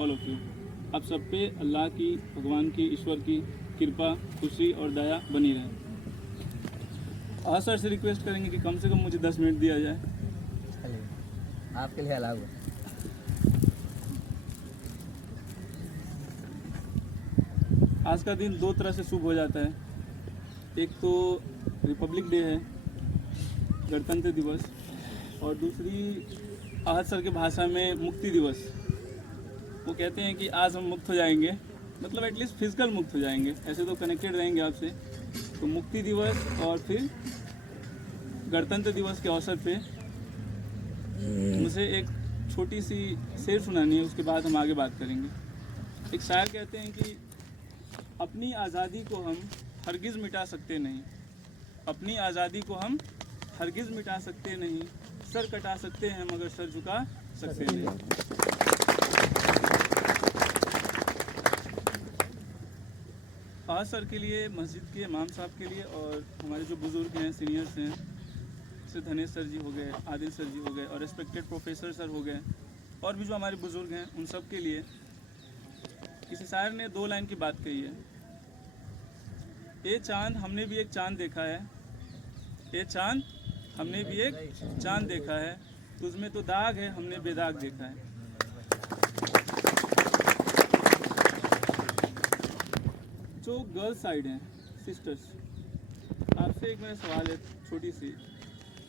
All of you. आप सब पे अल्लाह की, भगवान की, ईश्वर की कृपा, खुशी और दया बनी रहे। हाँ सर से रिक्वेस्ट करेंगे कि कम से कम मुझे 10 मिनट दिया जाए। आपके लिए अलाउ है। आज का दिन दो तरह से शुभ हो जाता है। एक तो रिपब्लिक डे है, गणतंत्र दिवस, और दूसरी आहत सर की भाषा में मुक्ति दिवस। वो कहते हैं कि आज हम मुक्त हो जाएंगे, मतलब एटलीस्ट फिजिकल मुक्त हो जाएंगे, ऐसे तो कनेक्टेड रहेंगे आपसे। तो मुक्ति दिवस और फिर गणतंत्र दिवस के अवसर पे मुझे एक छोटी सी शेर सुनानी है, उसके बाद हम आगे बात करेंगे। एक शायर कहते हैं कि अपनी आज़ादी को हम हरगिज़ मिटा सकते नहीं, अपनी आज़ादी को हम हरगिज़ मिटा सकते नहीं, सर कटा सकते हैं मगर सर झुका सकते नहीं। आज सर के लिए, मस्जिद के इमाम साहब के लिए, और हमारे जो बुज़ुर्ग हैं, सीनियर्स हैं, जैसे धनेश सर जी हो गए, आदिल सर जी हो गए, और रिस्पेक्टेड प्रोफेसर सर हो गए, और भी जो हमारे बुज़ुर्ग हैं, उन सब के लिए किसी शायर ने 2 लाइन की बात कही है। ए चांद हमने भी एक चांद देखा है, ए चांद हमने भी एक चांद देखा है, तुझमें तो दाग है हमने बेदाग देखा है। जो गर्ल साइड हैं, सिस्टर्स, आपसे एक मेरा सवाल है छोटी सी।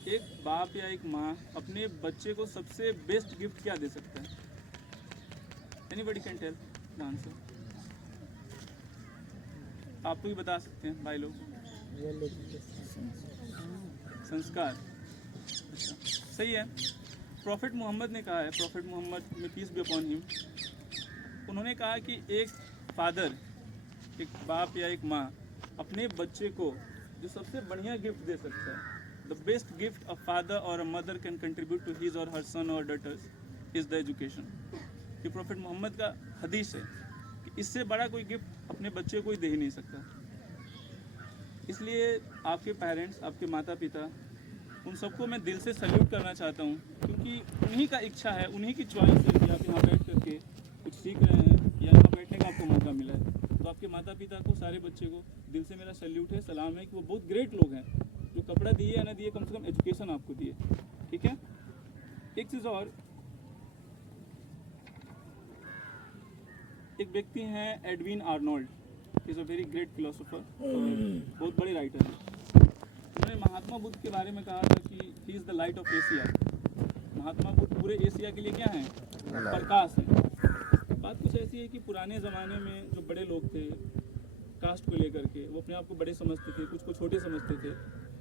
एक बाप या एक माँ अपने बच्चे को सबसे बेस्ट गिफ्ट क्या दे सकता है? Anybody can tell the answer. आप तो भी बता सकते हैं भाई लोग। संस्कार। अच्छा, सही है। प्रॉफिट मोहम्मद ने कहा है, प्रॉफिट मोहम्मद में पीस बी अपॉन हिम, उन्होंने कहा कि एक फादर, एक बाप या एक माँ अपने बच्चे को जो सबसे बढ़िया गिफ्ट दे सकता है, the best gift a father or a mother can contribute to his or her son or daughters is the education. ये प्रॉफिट मोहम्मद का हदीस है कि इससे बड़ा कोई गिफ्ट अपने बच्चे को ही दे ही नहीं सकता। इसलिए आपके पेरेंट्स, आपके माता पिता, उन सबको मैं दिल से सल्यूट करना चाहता हूँ, क्योंकि उन्हीं का इच्छा है, उन्हीं की चॉइस है कि आप यहाँ बैठ करके कुछ सीख रहे हैं या यहाँ बैठने का आपको मौका मिला है। तो आपके माता पिता को, सारे बच्चे को दिल से मेरा सल्यूट है, सलाम है कि वो बहुत ग्रेट लोग हैं जो कपड़ा दिए या ना दिए, कम से कम एजुकेशन आपको दिए। ठीक है। एक चीज़ और, एक व्यक्ति हैं Edwin Arnold, is a very great philosopher, बहुत बड़े राइटर हैं। उन्होंने महात्मा बुद्ध के बारे में कहा था कि he is the light of Asia. Mahatma Buddha पूरे एशिया के लिए क्या हैं? प्रकाश हैं। बात कुछ ऐसी है कि पुराने ज़माने में जो बड़े लोग थे कास्ट को लेकर के, वो अपने आप को बड़े समझते थे, कुछ को छोटे समझते थे।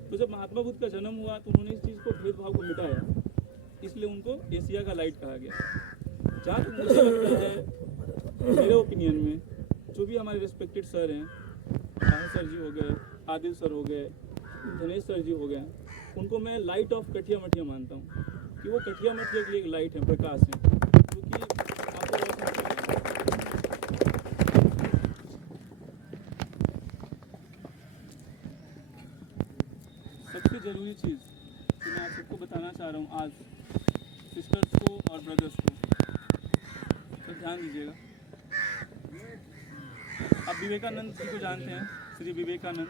तो जब महात्मा बुद्ध का जन्म हुआ तो उन्होंने इस चीज़ को, भेदभाव को मिटाया, इसलिए उनको एशिया का लाइट कहा गया। जहाँ तक मुझे लगता है, मेरे ओपिनियन में, जो भी हमारे रिस्पेक्टेड सर हैं, राहुल सर जी हो गए, आदिल सर हो गए, धनेश सर जी हो गए, उनको मैं लाइट ऑफ कठिया मठिया मानता हूँ कि वो कठिया मठिया के लिए एक लाइट है, प्रकाश है, क्योंकि आपको सबसे ज़रूरी चीज़ जो मैं आप सबको बताना चाह रहा हूँ आज, सिस्टर्स को और ब्रदर्स को, तो ध्यान दीजिएगा। आप विवेकानंद जी को जानते हैं, श्री विवेकानंद।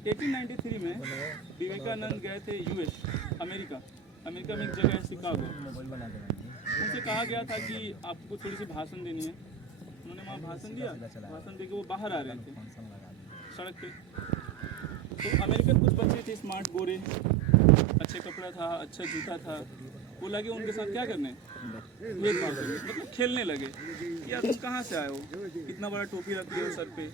1893 में विवेकानंद गए थे यूएस, अमेरिका में एक जगह है शिकागो। उनसे कहा गया था कि आपको थोड़ी सी भाषण देनी है। उन्होंने वहाँ भाषण दिया, भाषण देके वो बाहर आ रहे थे सड़क पे। तो अमेरिकन कुछ बच्चे थे, स्मार्ट, गोरे, अच्छे कपड़ा था, अच्छा जूता था, वो लगे उनके साथ क्या करने, भेदभाव करने, मतलब खेलने लगे कि यार तुम कहाँ से आए हो, इतना बड़ा टोपी रख लिया हो सर पे,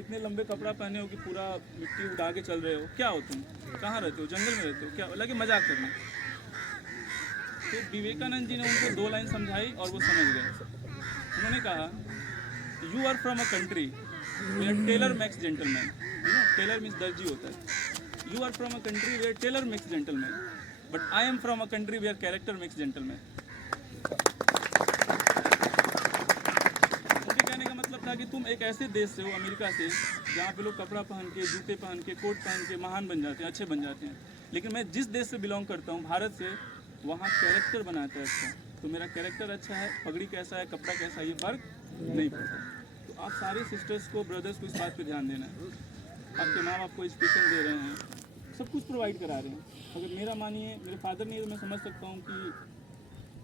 इतने लंबे कपड़ा पहने हो कि पूरा मिट्टी उड़ा के चल रहे हो, क्या हो तुम, कहाँ रहते हो, जंगल में रहते हो क्या, लगे मजाक करने। तो विवेकानंद जी ने उनको 2 लाइन समझाई और वो समझ गए। उन्होंने कहा, you are from a country where tailor makes gentleman, you know, tailor means दर्जी होता है। You are from a country where tailor makes gentleman, but I am from a country where character makes gentleman. उनके कहने का मतलब था कि तुम एक ऐसे देश से हो, अमेरिका से, जहाँ पे लोग कपड़ा पहन के, जूते पहन के, कोट पहन के महान बन जाते हैं, अच्छे बन जाते हैं, लेकिन मैं जिस देश से बिलोंग करता हूँ, भारत से, वहाँ कैरेक्टर बनाता है अच्छा, तो मेरा कैरेक्टर अच्छा है, पगड़ी कैसा है, कपड़ा कैसा है, ये फ़र्क नहीं पड़ता। तो आप सारे सिस्टर्स को, ब्रदर्स को इस बात पे ध्यान देना है। आपके माँ बाप को एजुकेशन दे रहे हैं, सब कुछ प्रोवाइड करा रहे हैं। अगर मेरा मानिए, मेरे फादर नहीं है तो मैं समझ सकता हूँ कि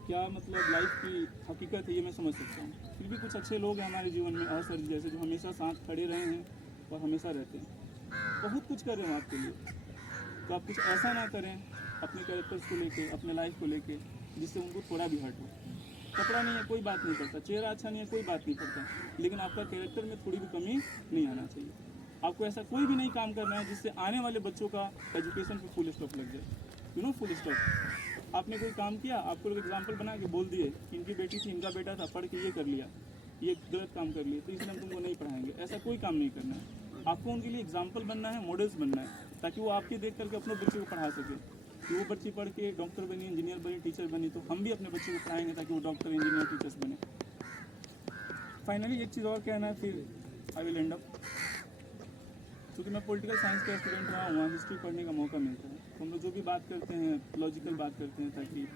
क्या मतलब लाइफ की हकीकत है, ये मैं समझ सकता हूँ। फिर भी कुछ अच्छे लोग हैं हमारे जीवन में, और सर जैसे, जो हमेशा साथ खड़े रहे हैं और हमेशा रहते हैं, बहुत कुछ कर रहे हैं आपके लिए। तो आप कुछ ऐसा ना करें अपने कैरेक्टर्स को लेके, अपने लाइफ को लेके, जिससे उनको थोड़ा भी हर्ट हो। कपड़ा नहीं है कोई बात नहीं करता, चेहरा अच्छा नहीं है कोई बात नहीं करता, लेकिन आपका कैरेक्टर में थोड़ी भी कमी नहीं आना चाहिए। आपको ऐसा कोई भी नहीं काम करना है जिससे आने वाले बच्चों का एजुकेशन पर फुल स्टॉप लग जाए। Full stop. आपने कोई काम किया, आपको लोग एग्जाम्पल बना के बोल दिए, इनकी बेटी थी, इनका बेटा था, पढ़ के ये कर लिया, ये गलत काम कर लिया, तो इसलिए हम तुमको नहीं पढ़ाएंगे। ऐसा कोई काम नहीं करना है। आपको उनके लिए एग्जाम्पल बनना है, मॉडल्स बनना है, ताकि वो आपके देख करके अपने बच्चे को पढ़ा सके। कि वो बच्ची पढ़ के डॉक्टर बनी, इंजीनियर बनी, टीचर बनी, तो हम भी अपने बच्चे को पढ़ाएंगे ताकि वो डॉक्टर, इंजीनियर, टीचर्स बने। फाइनली एक चीज़ और कहना है, फिर आई विल एंड अप। क्योंकि मैं पॉलिटिकल साइंस का स्टूडेंट रहा हूँ, हिस्ट्री पढ़ने का मौका मिलता है, तो हम लोग जो भी बात करते हैं लॉजिकल बात करते हैं ताकि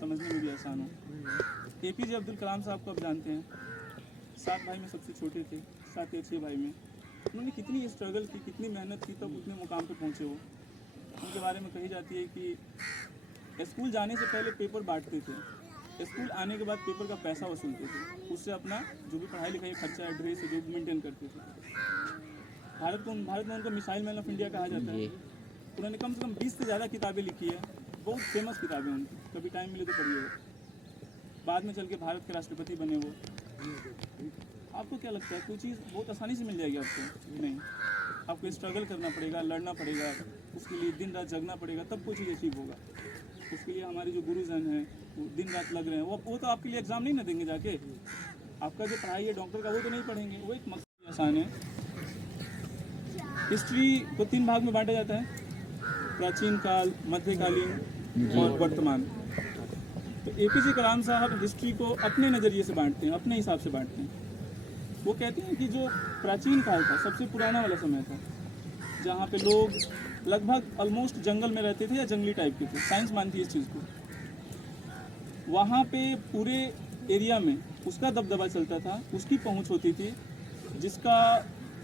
समझने में भी आसान हो। APJ अब्दुल कलाम साहब को आप जानते हैं, 7 भाई में सबसे छोटे थे, 7 या 6 भाई में। उन्होंने कितनी स्ट्रगल की, कितनी मेहनत की, तब उतने मुकाम पर पहुँचे वो। उनके बारे में कही जाती है कि स्कूल जाने से पहले पेपर बांटते थे, स्कूल आने के बाद पेपर का पैसा वसूलते थे, उससे अपना जो भी पढ़ाई लिखाई खर्चा है, ड्रेस है, जो भी मेंटेन करते थे। भारत में उनको मिसाइल मैन ऑफ इंडिया कहा जाता है। उन्होंने कम से कम 20 से ज़्यादा किताबें लिखी है, बहुत फेमस किताबें उनकी, कभी टाइम मिले तो पढ़िएगा। बाद में चल के भारत के राष्ट्रपति बने वो। आपको क्या लगता है कोई चीज़ बहुत आसानी से मिल जाएगी आपको? नहीं, आपको स्ट्रगल करना पड़ेगा, लड़ना पड़ेगा, उसके लिए दिन रात जगना पड़ेगा, तब कोई चीज़ अचीव होगा। उसके लिए हमारे जो गुरुजन हैं वो दिन रात लग रहे हैं, वो तो आपके लिए एग्ज़ाम नहीं ना देंगे जाके। आपका जो पढ़ाई है डॉक्टर का, वो तो नहीं पढ़ेंगे, वो एक मकसद आसान है। हिस्ट्री को 3 भाग में बांटा जाता है, प्राचीन काल, मध्यकालीन और वर्तमान। तो APJ कलाम साहब हिस्ट्री को अपने नज़रिए से बांटते हैं, अपने हिसाब से बांटते हैं। वो कहते हैं कि जो प्राचीन काल था, सबसे पुराना वाला समय था, जहाँ पे लोग लगभग ऑलमोस्ट जंगल में रहते थे या जंगली टाइप के थे, साइंस मानती है इस चीज़ को। वहाँ पे पूरे एरिया में उसका दबदबा चलता था, उसकी पहुँच होती थी, जिसका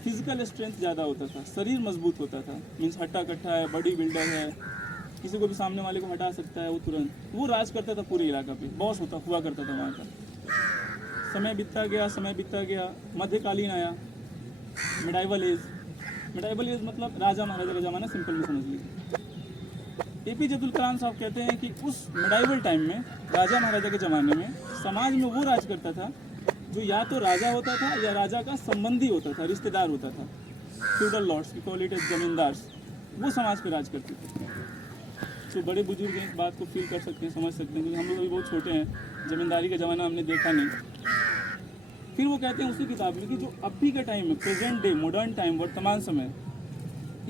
फिजिकल स्ट्रेंथ ज़्यादा होता था, शरीर मजबूत होता था, मीन्स हट्टा कट्टा है, बॉडी बिल्डर है, किसी को भी सामने वाले को हटा सकता है वो तुरंत, वो राज करता था पूरे इलाका पे, बॉस हुआ करता था वहाँ का। समय बीतता गया, मध्यकालीन आया, मिडाइवल एज मतलब राजा महाराजा का ज़माना, सिंपल में समझ लीजिए। APJ अब्दुल कलाम साहब कहते हैं कि उस मिडाइवल टाइम में, राजा महाराजा के ज़माने में, समाज में वो राज करता था जो या तो राजा होता था या राजा का संबंधी होता था, रिश्तेदार होता था। फ्यूडल लॉर्ड्स, इक्वालिटी जमींदार, वो समाज पे राज करते थे। तो बड़े बुजुर्ग इस बात को फील कर सकते हैं, समझ सकते हैं, क्योंकि हम लोग अभी बहुत छोटे हैं, ज़मींदारी का ज़माना हमने देखा नहीं। फिर वो कहते हैं उसी किताब में कि जो अभी का टाइम है, प्रेजेंट डे, मॉडर्न टाइम, वर्तमान समय,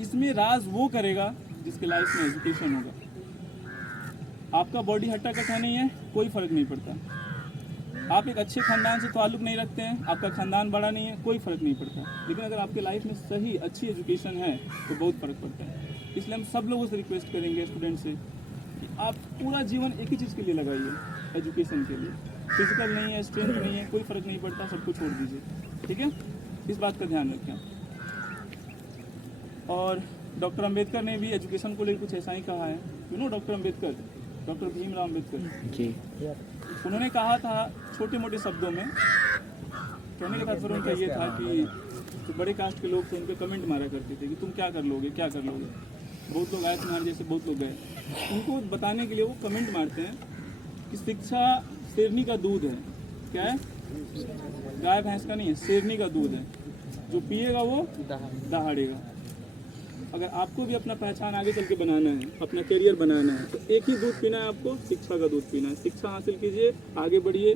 इसमें राज वो करेगा जिसके लाइफ में एजुकेशन होगा। आपका बॉडी हट्टा कट्टा नहीं है, कोई फ़र्क नहीं पड़ता। आप एक अच्छे खानदान से ताल्लुक़ नहीं रखते हैं, आपका खानदान बड़ा नहीं है, कोई फ़र्क नहीं पड़ता। लेकिन अगर आपके लाइफ में सही अच्छी एजुकेशन है तो बहुत फ़र्क पड़ता है। इसलिए हम सब लोगों से रिक्वेस्ट करेंगे स्टूडेंट से कि आप पूरा जीवन एक ही चीज़ के लिए लगाइए, एजुकेशन के लिए। फिजिकल नहीं है, स्ट्रेंथ नहीं है, कोई फ़र्क नहीं पड़ता, सबको छोड़ दीजिए, ठीक है? इस बात का ध्यान रखें। और डॉक्टर अम्बेडकर ने भी एजुकेशन को लेकर कुछ ऐसा ही कहा है। डॉक्टर अम्बेडकर, डॉक्टर भीमराव अम्बेडकर जी, उन्होंने कहा था छोटे मोटे शब्दों में, कहने का तात्पर्य उनका ये था कि जो बड़े कास्ट के लोग थे उनके कमेंट मारा करते थे कि तुम क्या कर लोगे। बहुत लोग आए तुम्हारे जैसे, बहुत लोग गए, उनको बताने के लिए वो कमेंट मारते हैं कि शिक्षा शेरनी का दूध है। क्या है? गाय भैंस का नहीं है, शेरनी का दूध है, जो पिएगा वो दहाड़ेगा। अगर आपको भी अपना पहचान आगे चल के बनाना है, अपना करियर बनाना है, तो एक ही दूध पीना है आपको, शिक्षा का दूध पीना है। शिक्षा हासिल कीजिए, आगे बढ़िए।